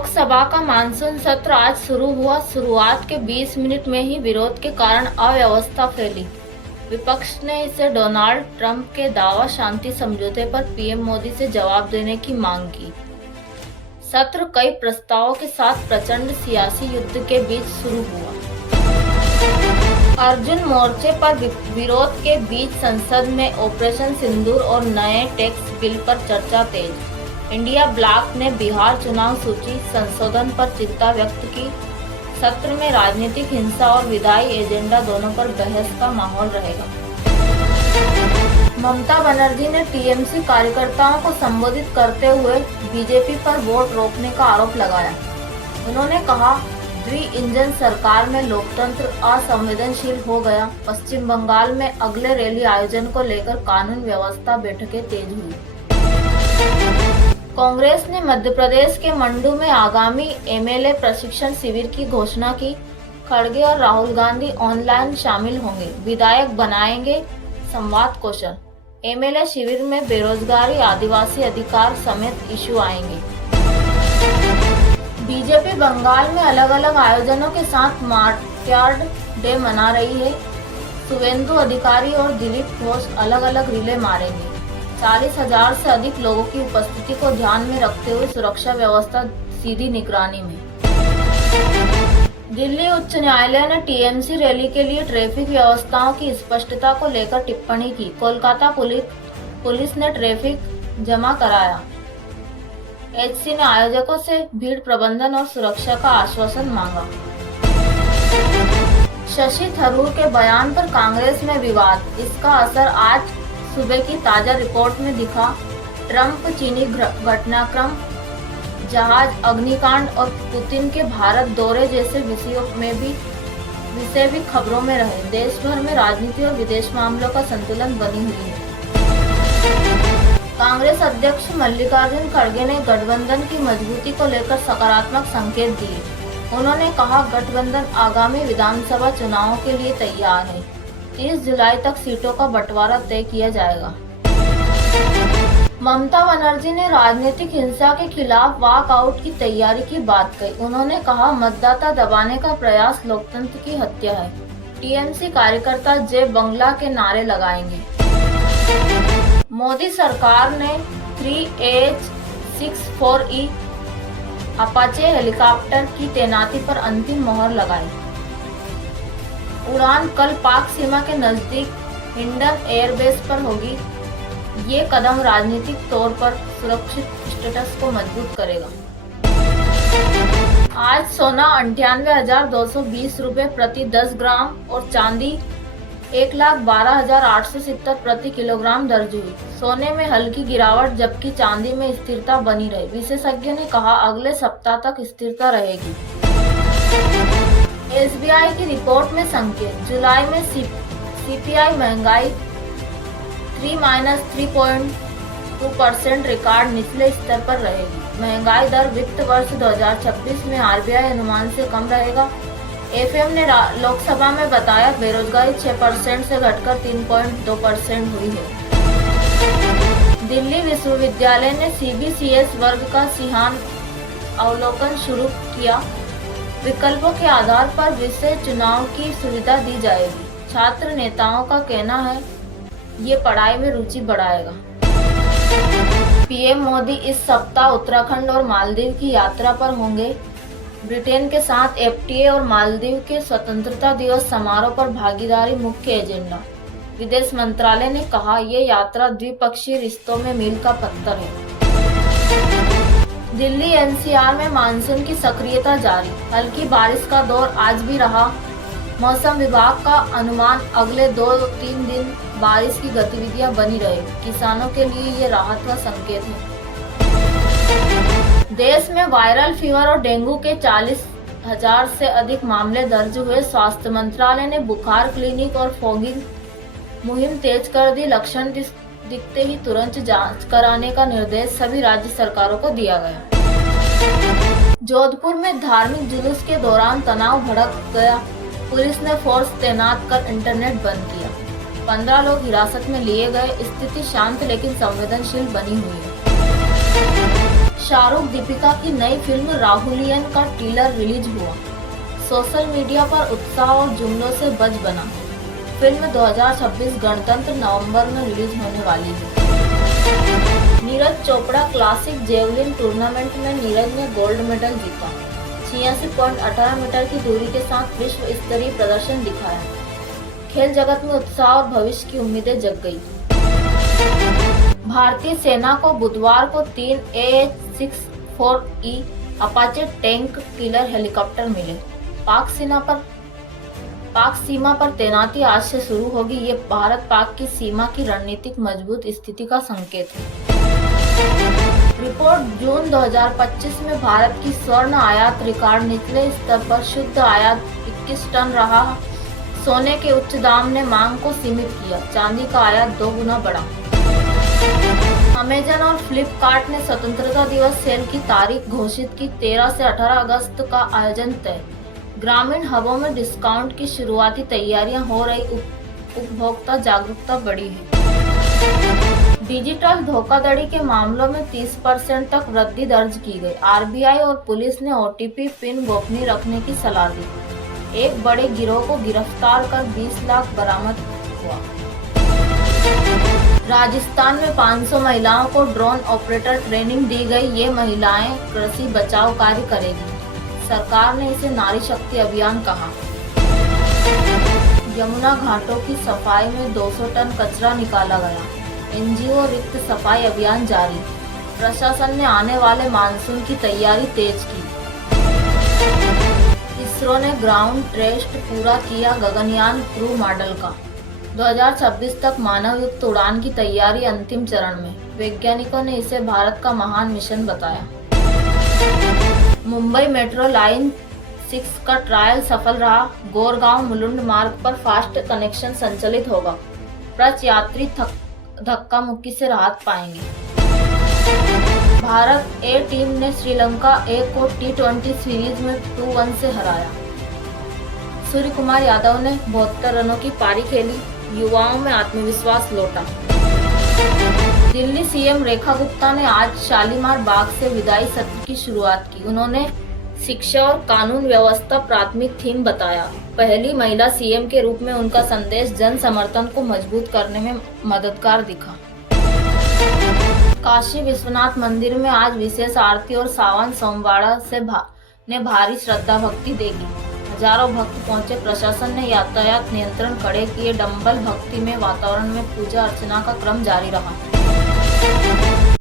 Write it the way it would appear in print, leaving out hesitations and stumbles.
लोकसभा का मानसून सत्र आज शुरू हुआ। शुरुआत के 20 मिनट में ही विरोध के कारण अव्यवस्था फैली। विपक्ष ने इसे डोनाल्ड ट्रंप के दावा शांति समझौते पर पीएम मोदी से जवाब देने की मांग की। सत्र कई प्रस्तावों के साथ प्रचंड सियासी युद्ध के बीच शुरू हुआ। अर्जुन मोर्चे पर विरोध के बीच संसद में ऑपरेशन सिंदूर और नए टैक्स बिल पर चर्चा तेज। इंडिया ब्लॉक ने बिहार चुनाव सूची संशोधन पर चिंता व्यक्त की। सत्र में राजनीतिक हिंसा और विधायी एजेंडा दोनों पर बहस का माहौल रहेगा। ममता बनर्जी ने टीएमसी कार्यकर्ताओं को संबोधित करते हुए बीजेपी पर वोट रोकने का आरोप लगाया। उन्होंने कहा, द्वि-इंजन सरकार में लोकतंत्र असंवेदनशील हो गया। पश्चिम बंगाल में अगले रैली आयोजन को लेकर कानून व्यवस्था बैठकें तेज हुई। कांग्रेस ने मध्य प्रदेश के मंडू में आगामी एमएलए प्रशिक्षण शिविर की घोषणा की। खड़गे और राहुल गांधी ऑनलाइन शामिल होंगे। विधायक बनाएंगे संवाद कौशल। एमएलए शिविर में बेरोजगारी, आदिवासी अधिकार समेत इशू आएंगे। बीजेपी बंगाल में अलग अलग आयोजनों के साथ मार्टयार्ड डे मना रही है। शुवेंदु अधिकारी और दिलीप घोष अलग अलग रिले मारेंगे। 40,000 से अधिक लोगों की उपस्थिति को ध्यान में रखते हुए सुरक्षा व्यवस्था सीधी निगरानी में। दिल्ली उच्च न्यायालय ने टीएमसी रैली के लिए ट्रैफिक व्यवस्थाओं की स्पष्टता को लेकर टिप्पणी की। कोलकाता पुलिस ने ट्रैफिक जमा कराया। एचसी ने आयोजकों से भीड़ प्रबंधन और सुरक्षा का आश्वासन मांगा। शशि थरूर के बयान पर कांग्रेस में विवाद। इसका असर आज सुबह की ताजा रिपोर्ट में दिखा। ट्रंप चीनी घटनाक्रम, जहाज अग्निकांड और पुतिन के भारत दौरे जैसे विषय भी खबरों में रहे। देश भर में राजनीति और विदेश मामलों का संतुलन बनी हुई है। कांग्रेस अध्यक्ष मल्लिकार्जुन खड़गे ने गठबंधन की मजबूती को लेकर सकारात्मक संकेत दिए। उन्होंने कहा, गठबंधन आगामी विधानसभा चुनावों के लिए तैयार है। 30 जुलाई तक सीटों का बंटवारा तय किया जाएगा। ममता बनर्जी ने राजनीतिक हिंसा के खिलाफ वॉकआउट की तैयारी की बात कही। उन्होंने कहा, मतदाता दबाने का प्रयास लोकतंत्र की हत्या है। टीएमसी कार्यकर्ता जय बंगला के नारे लगाएंगे। मोदी सरकार ने 3AH-64E अपाचे हेलीकॉप्टर की तैनाती पर अंतिम मोहर लगाई। उड़ान कल पाक सीमा के नजदीक हिंडन एयरबेस पर होगी। ये कदम राजनीतिक तौर पर सुरक्षित स्टेटस को मजबूत करेगा। आज सोना 98,220 रुपये प्रति 10 ग्राम और चांदी 1,12,870 प्रति किलोग्राम दर्ज हुई। सोने में हल्की गिरावट जबकि चांदी में स्थिरता बनी रही। विशेषज्ञों ने कहा, अगले सप्ताह तक स्थिरता रहेगी। एसबीआई की रिपोर्ट में संकेत। जुलाई में सीपीआई महंगाई 3-3.2% रिकॉर्ड निचले स्तर पर रहेगी। महंगाई दर वित्त वर्ष 2026 में आरबीआई अनुमान से कम रहेगा। एफएम ने लोकसभा में बताया, बेरोजगारी 6% से घटकर 3.2% हुई है। दिल्ली विश्वविद्यालय ने सीबीसीएस वर्ग का सिहान अवलोकन शुरू किया। विकल्पों के आधार पर विषय चुनाव की सुविधा दी जाएगी। छात्र नेताओं का कहना है, ये पढ़ाई में रुचि बढ़ाएगा। पीएम मोदी इस सप्ताह उत्तराखंड और मालदीव की यात्रा पर होंगे। ब्रिटेन के साथ एफटीए और मालदीव के स्वतंत्रता दिवस समारोह पर भागीदारी मुख्य एजेंडा। विदेश मंत्रालय ने कहा, ये यात्रा द्विपक्षीय रिश्तों में मील का पत्थर है। दिल्ली एनसीआर में मानसून की सक्रियता जारी। हल्की बारिश का दौर आज भी रहा। मौसम विभाग का अनुमान, अगले 2-3 दिन बारिश की गतिविधियां बनी रहेगी। किसानों के लिए ये राहत का संकेत है। देश में वायरल फीवर और डेंगू के 40,000 से अधिक मामले दर्ज हुए। स्वास्थ्य मंत्रालय ने बुखार क्लिनिक और फॉगिंग मुहिम तेज कर दी। लक्षण दिखते ही तुरंत जांच कराने का निर्देश सभी राज्य सरकारों को दिया गया। जोधपुर में धार्मिक जुलूस के दौरान तनाव भड़क गया। पुलिस ने फोर्स तैनात कर इंटरनेट बंद किया। 15 लोग हिरासत में लिए गए। स्थिति शांत लेकिन संवेदनशील बनी हुई है। शाहरुख दीपिका की नई फिल्म राहुलियन का टीलर रिलीज हुआ। सोशल मीडिया पर उत्साह और जुमलों से बज बना। फिल्म 2026 गणतंत्र नवंबर में रिलीज होने वाली है। Neeraj Chopra classic javelin tournament में नीरज ने गोल्ड मेडल जीता। 86.18 मीटर की दूरी के साथ विश्व स्तरीय प्रदर्शन दिखाया। खेल जगत में उत्साह और भविष्य की उम्मीदें जग गई। भारतीय सेना को बुधवार को 3 AH-64E Apache tank killer helicopter मिले। पाक सीमा पर तैनाती आज से शुरू होगी। ये भारत पाक की सीमा की रणनीतिक मजबूत स्थिति का संकेत है। रिपोर्ट जून 2025 में भारत की स्वर्ण आयात रिकॉर्ड निचले स्तर पर, शुद्ध आयात 21 टन रहा। सोने के उच्च दाम ने मांग को सीमित किया। चांदी का आयात 2 गुना बढ़ा। अमेजन और फ्लिपकार्ट ने स्वतंत्रता दिवस सेल की तारीख घोषित की। 13 से 18 अगस्त का आयोजन तय। ग्रामीण हबों में डिस्काउंट की शुरुआती तैयारियां हो रही। उपभोक्ता जागरूकता बढ़ी है। डिजिटल धोखाधड़ी के मामलों में 30% तक वृद्धि दर्ज की गई। आरबीआई और पुलिस ने OTP पिन गोपनीय रखने की सलाह दी। एक बड़े गिरोह को गिरफ्तार कर 20 लाख बरामद हुआ। राजस्थान में 500 महिलाओं को ड्रोन ऑपरेटर ट्रेनिंग दी गई। ये महिलाएं कृषि बचाव कार्य करेगी। सरकार ने इसे नारी शक्ति अभियान कहा। यमुना घाटों की सफाई में 200 टन कचरा निकाला गया। NGO रिक्त सफाई अभियान जारी। प्रशासन ने आने वाले मानसून की तैयारी तेज की। इसरो ने ग्राउंड टेस्ट पूरा किया गगनयान क्रू मॉडल का। 2026 तक मानवयुक्त उड़ान की तैयारी अंतिम चरण में। वैज्ञानिकों ने इसे भारत का महान मिशन बताया। मुंबई मेट्रो लाइन 6 का ट्रायल सफल रहा। गोरगांव मुलुंड मार्ग पर फास्ट कनेक्शन संचालित होगा। प्रच यात्री धक्का मुक्की से राहत पाएंगे। भारत ए टीम ने श्रीलंका ए को T20 सीरीज में 2-1 से हराया। सूर्य कुमार यादव ने 72 रनों की पारी खेली। युवाओं में आत्मविश्वास लौटा। दिल्ली सीएम रेखा गुप्ता ने आज शालीमार बाग से विदाई सत्र की शुरुआत की। उन्होंने शिक्षा और कानून व्यवस्था प्राथमिक थीम बताया। पहली महिला सीएम के रूप में उनका संदेश जन समर्थन को मजबूत करने में मददगार दिखा। काशी विश्वनाथ मंदिर में आज विशेष आरती और सावन सोमवार से ने भारी श्रद्धा भक्ति देखी। हजारों भक्त पहुंचे। प्रशासन ने यातायात नियंत्रण कड़े किए। डंबल भक्ति में वातावरण में पूजा अर्चना का क्रम जारी रहा।